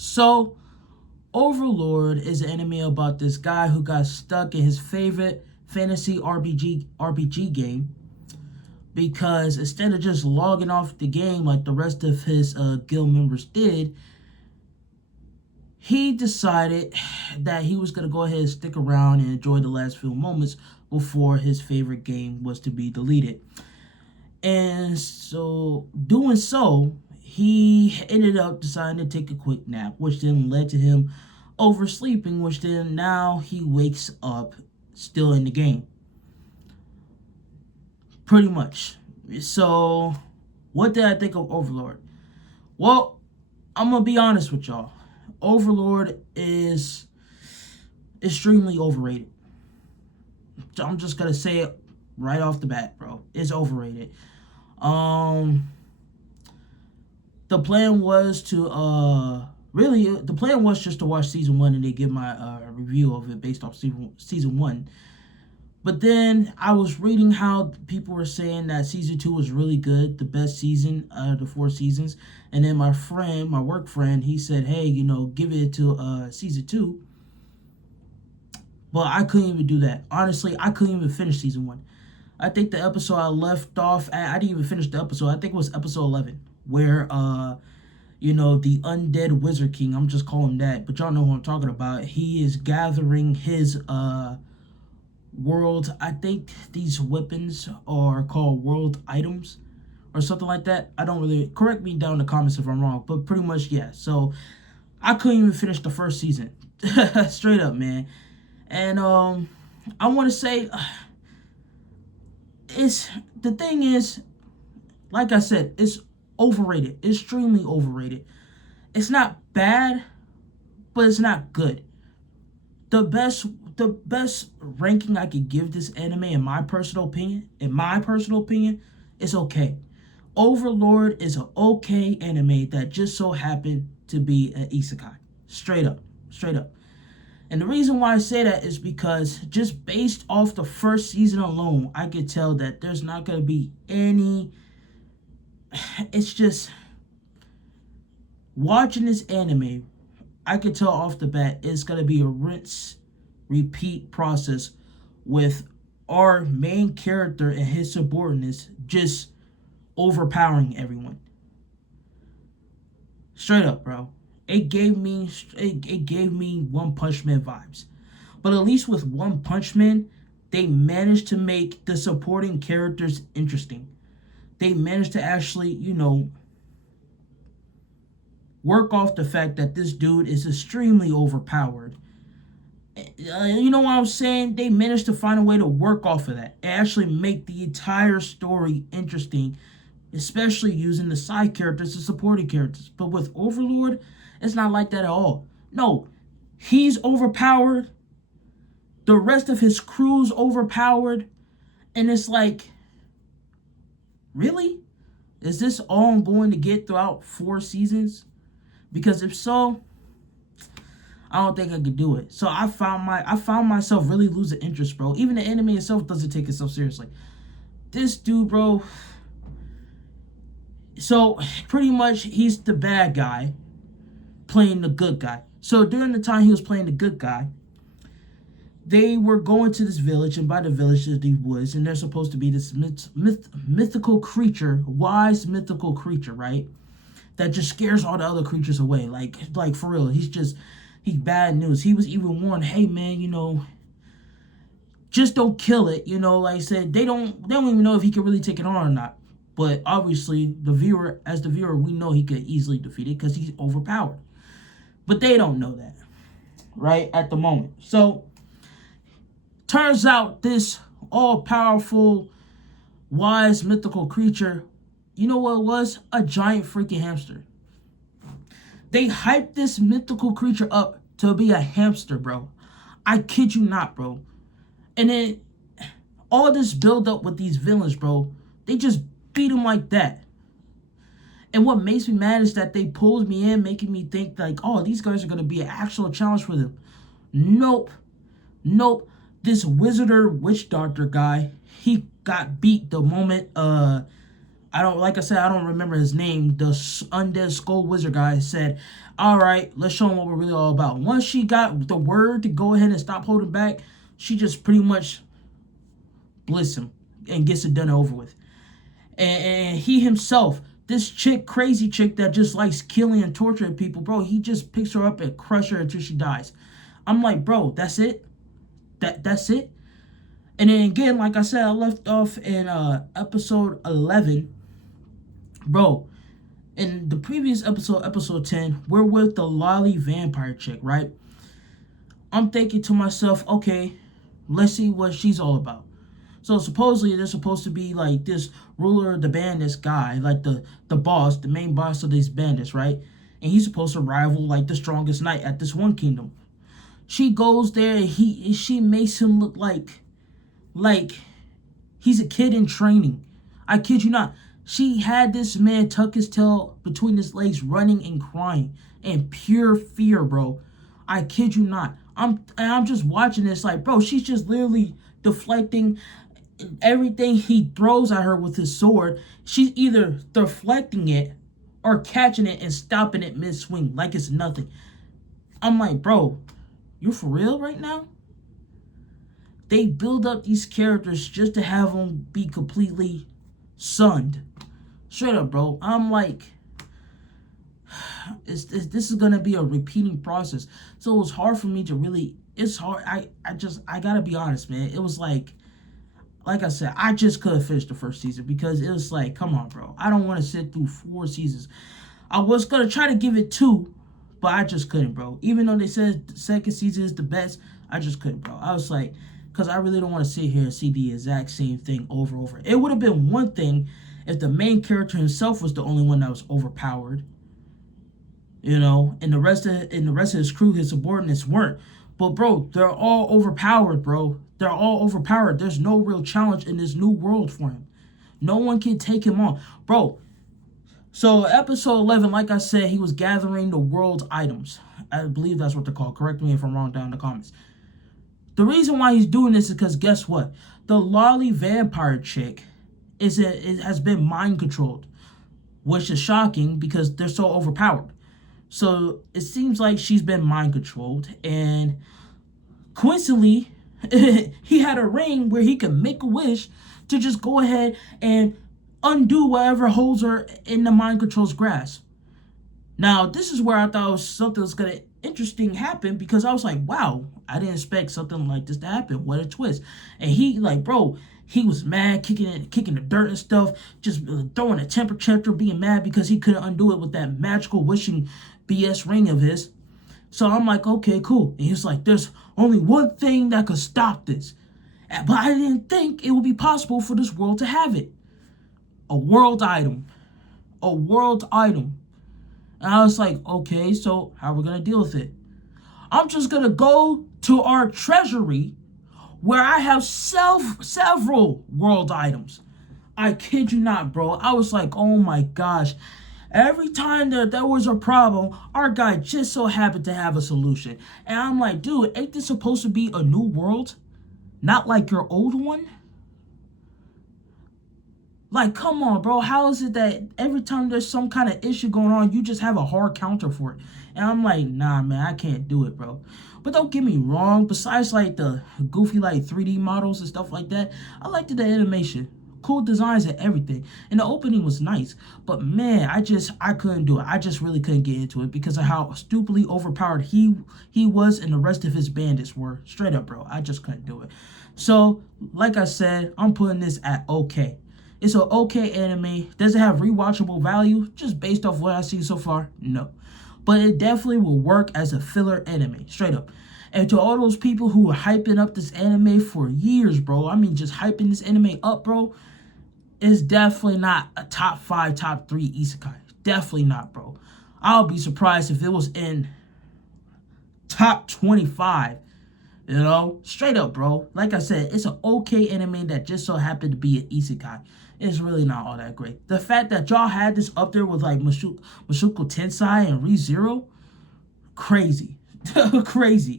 So, Overlord is an anime about this guy who got stuck in his favorite fantasy RPG game because instead of just logging off the game like the rest of his guild members did, he decided that he was going to go ahead and stick around and enjoy the last few moments before his favorite game was to be deleted. And so, doing so, he ended up deciding to take a quick nap, which then led to him oversleeping, which then now he wakes up still in the game. Pretty much. So, what did I think of Overlord? Well, I'm going to be honest with y'all. Overlord is extremely overrated. I'm just going to say it right off the bat, bro. It's overrated. The plan was to the plan was just to watch season 1 and then give my review of it based off season 1. But then I was reading how people were saying that season 2 was really good, the best season out of the 4 seasons. And then my work friend, he said, hey, give it to season 2. But I couldn't even do that. Honestly, I couldn't even finish season 1. I think the episode I left off at, I didn't even finish the episode. I think it was episode 11, where, the undead Wizard King, I'm just calling him that, but y'all know who I'm talking about. He is gathering his, world. I think these weapons are called world items or something like that. I don't really, correct me down in the comments if I'm wrong, but pretty much, yeah. So I couldn't even finish the first season. Straight up, man. And I want to say the thing is, like I said, it's overrated, extremely overrated. It's not bad, but it's not good. The best ranking I could give this anime, in my personal opinion, is okay. Overlord is an okay anime that just so happened to be an isekai. Straight up. And the reason why I say that is because just based off the first season alone, I could tell that there's not going to be any... It's just... Watching this anime, I could tell off the bat it's going to be a rinse, repeat process with our main character and his subordinates just overpowering everyone. Straight up, bro. It gave me One Punch Man vibes. But at least with One Punch Man, they managed to make the supporting characters interesting. They managed to actually, work off the fact that this dude is extremely overpowered. You know what I'm saying? They managed to find a way to work off of that and actually make the entire story interesting, especially using the side characters and supporting characters. But with Overlord, it's not like that at all. No, he's overpowered. The rest of his crew's overpowered. And it's like, really? Is this all I'm going to get throughout 4 seasons? Because if so, I don't think I could do it. So I found myself really losing interest, bro. Even the anime itself doesn't take itself seriously. This dude, bro. So pretty much he's the bad guy playing the good guy. So during the time he was playing the good guy, they were going to this village, and by the village is the woods, and there's supposed to be this mythical creature, wise mythical creature, right? That just scares all the other creatures away. Like for real, he's bad news. He was even warned, hey man, just don't kill it. Like I said, they don't even know if he can really take it on or not. But obviously, as the viewer, we know he could easily defeat it because he's overpowered. But they don't know that, right, at the moment. So, turns out this all-powerful, wise, mythical creature, you know what it was? A giant freaking hamster. They hyped this mythical creature up to be a hamster, bro. I kid you not, bro. And then all this build up with these villains, bro, they just beat him like that. And what makes me mad is that they pulled me in, making me think like, oh, these guys are going to be an actual challenge for them. Nope. This witch doctor guy, he got beat the moment, I don't remember his name. The undead skull wizard guy said, All right, let's show them what we're really all about. Once she got the word to go ahead and stop holding back, she just pretty much bliss him and gets it done over with. And he himself, this chick, crazy chick that just likes killing and torturing people, bro, he just picks her up and crushes her until she dies. I'm like, bro, that's it? That's it? And then again, like I said, I left off in episode 11. Bro, in the previous episode, episode 10, we're with the lolly vampire chick, right? I'm thinking to myself, okay, let's see what she's all about. So supposedly there's supposed to be like this ruler of the bandits guy, like the boss, the main boss of these bandits, right? And he's supposed to rival like the strongest knight at this one kingdom. She goes there and she makes him look like he's a kid in training. I kid you not. She had this man tuck his tail between his legs, running and crying in pure fear, bro. I kid you not. I'm just watching this like, bro, she's just literally deflecting everything he throws at her with his sword. She's either deflecting it or catching it and stopping it mid-swing like it's nothing. I'm like, bro, you for real right now? They build up these characters just to have them be completely sunned. Straight up, bro. I'm like, this is going to be a repeating process. So it was hard for me to really, it's hard. I got to be honest, man. It was like I said, I just couldn't finish the first season because it was like, come on, bro. I don't want to sit through 4 seasons. I was going to try to give it 2, but I just couldn't, bro. Even though they said the second season is the best, I just couldn't, bro. I was like, because I really don't want to sit here and see the exact same thing over and over. It would have been one thing if the main character himself was the only one that was overpowered, you know, and the rest of his crew, his subordinates, weren't. But bro, they're all overpowered, bro. They're all overpowered. There's no real challenge in this new world for him. No one can take him on, bro. So episode 11, like I said, he was gathering the world's items. I believe that's what they're called. Correct me if I'm wrong down in the comments. The reason why he's doing this is because guess what? The lolly vampire chick it has been mind controlled, which is shocking because they're so overpowered. So it seems like she's been mind controlled, and coincidentally, he had a ring where he could make a wish to just go ahead and undo whatever holds her in the mind control's grasp. Now, this is where I thought something was gonna interesting happen because I was like, wow, I didn't expect something like this to happen. What a twist. And he like, bro, he was mad, kicking the dirt and stuff, just throwing a temper tantrum, being mad because he couldn't undo it with that magical wishing BS ring of his. So I'm like, okay, cool. And he's like, there's only one thing that could stop this. But I didn't think it would be possible for this world to have it. A world item. A world item. And I was like, okay, so how are we going to deal with it? I'm just going to go to our treasury where I have several world items. I kid you not, bro. I was like, oh my gosh. Every time there was a problem, our guy just so happened to have a solution. And I'm like, dude, ain't this supposed to be a new world? Not like your old one? Like, come on, bro. How is it that every time there's some kind of issue going on, you just have a hard counter for it? And I'm like, nah, man, I can't do it, bro. But don't get me wrong. Besides, like, the goofy, like, 3D models and stuff like that, I liked the animation. Cool designs and everything. And the opening was nice. But, man, I couldn't do it. I just really couldn't get into it because of how stupidly overpowered he was and the rest of his bandits were. Straight up, bro. I just couldn't do it. So, like I said, I'm putting this at okay. It's an okay anime. Does it have rewatchable value? Just based off what I've seen so far? No. But it definitely will work as a filler anime. Straight up. And to all those people who are hyping up this anime for years, bro. I mean, just hyping this anime up, bro. It's definitely not a top 5, top 3 isekai. Definitely not, bro. I'll be surprised if it was in top 25. You know? Straight up, bro. Like I said, it's an okay anime that just so happened to be an isekai. It's really not all that great. The fact that y'all had this up there with like Mushoku Tensei and ReZero, crazy. Crazy.